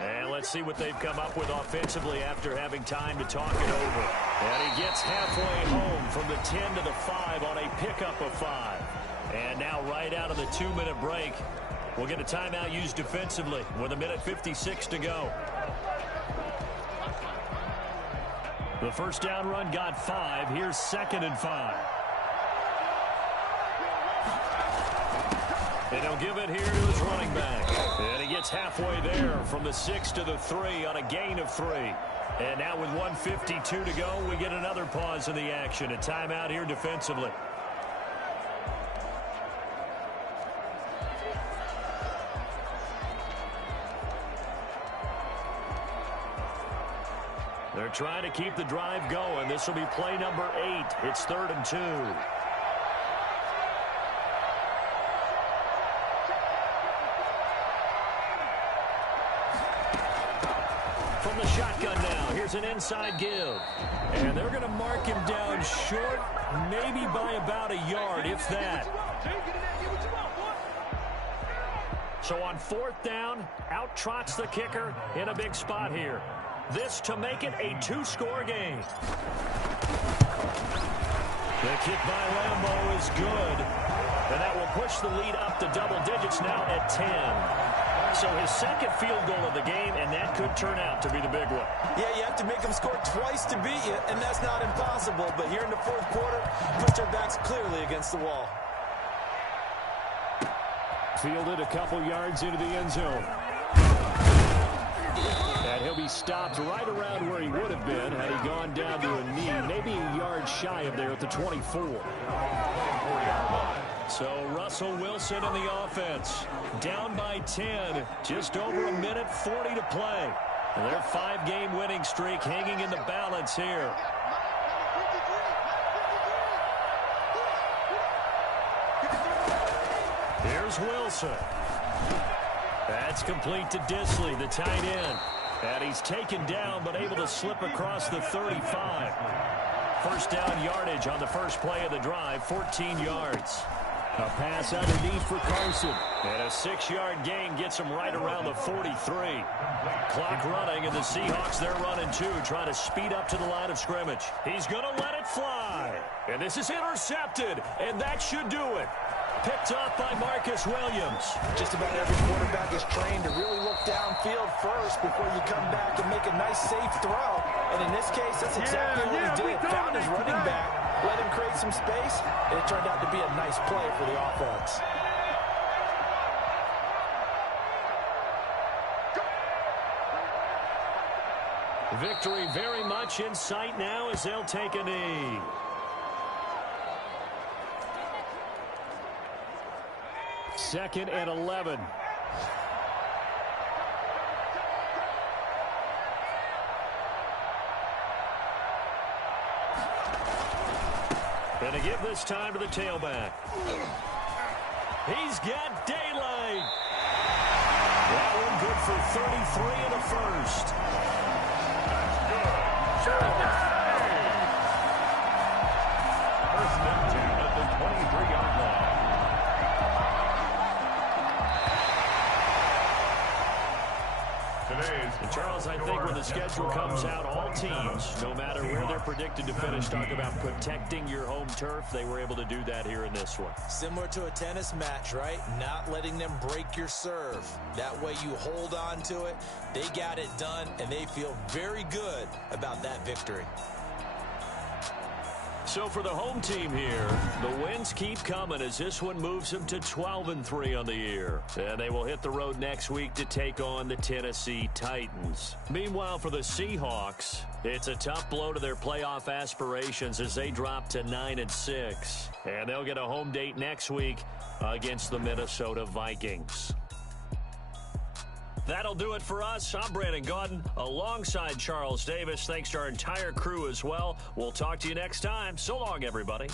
And let's see what they've come up with offensively after having time to talk it over. And he gets halfway home from the 10 to the 5 on a pickup of 5. And now right out of the 2-minute break, we'll get a timeout used defensively with 1:56 to go. The first down run got 5. Here's 2nd and 5. And he'll give it here to his running back. And he gets halfway there from the 6 to the 3 on a gain of 3. And now with 1:52 to go, we get another pause in the action. A timeout here defensively. They're trying to keep the drive going. This will be play number 8. It's 3rd and 2. From the shotgun now, here's an inside give. And they're going to mark him down short, maybe by about a yard, if that. So on 4th down, out trots the kicker in a big spot here. This to make it a 2-score game. The kick by Lambeau is good. And that will push the lead up to double digits now at 10. So his 2nd field goal of the game, and that could turn out to be the big one. Yeah, you have to make them score twice to beat you, and that's not impossible. But here in the 4th quarter, push their backs clearly against the wall. Fielded a couple yards into the end zone. And he'll be stopped right around where he would have been had he gone down to a knee, maybe a yard shy of there at the 24. So Russell Wilson in the offense, down by 10, just over 1:40 to play. And their 5-game winning streak hanging in the balance here. Here's Wilson. That's complete to Disley, the tight end. And he's taken down, but able to slip across the 35. First down yardage on the first play of the drive, 14 yards. A pass underneath for Carson. And a 6-yard gain gets him right around the 43. Clock running, and the Seahawks, they're running too, trying to speed up to the line of scrimmage. He's going to let it fly. And this is intercepted, and that should do it. Picked off by Marcus Williams. Just about every quarterback is trained to really look downfield first before you come back and make a nice, safe throw. And in this case, that's exactly what he did. Found his running back, let him create some space, and it turned out to be a nice play for the offense. Victory very much in sight now as they'll take a knee. Second and 11. And to give this time to the tailback. He's got daylight. That one good for 33 and a first. First and 10 at the 23-yard line. Today's Charles, I think when the schedule comes out, all teams, no matter where they're predicted to finish, talk about protecting your home turf. They were able to do that here in this one. Similar to a tennis match, right? Not letting them break your serve. That way you hold on to it. They got it done, and they feel very good about that victory. So for the home team here, the wins keep coming as this one moves them to 12-3 on the year. And they will hit the road next week to take on the Tennessee Titans. Meanwhile, for the Seahawks, it's a tough blow to their playoff aspirations as they drop to 9-6. And they'll get a home date next week against the Minnesota Vikings. That'll do it for us. I'm Brandon Gaudin alongside Charles Davis. Thanks to our entire crew as well. We'll talk to you next time. So long, everybody.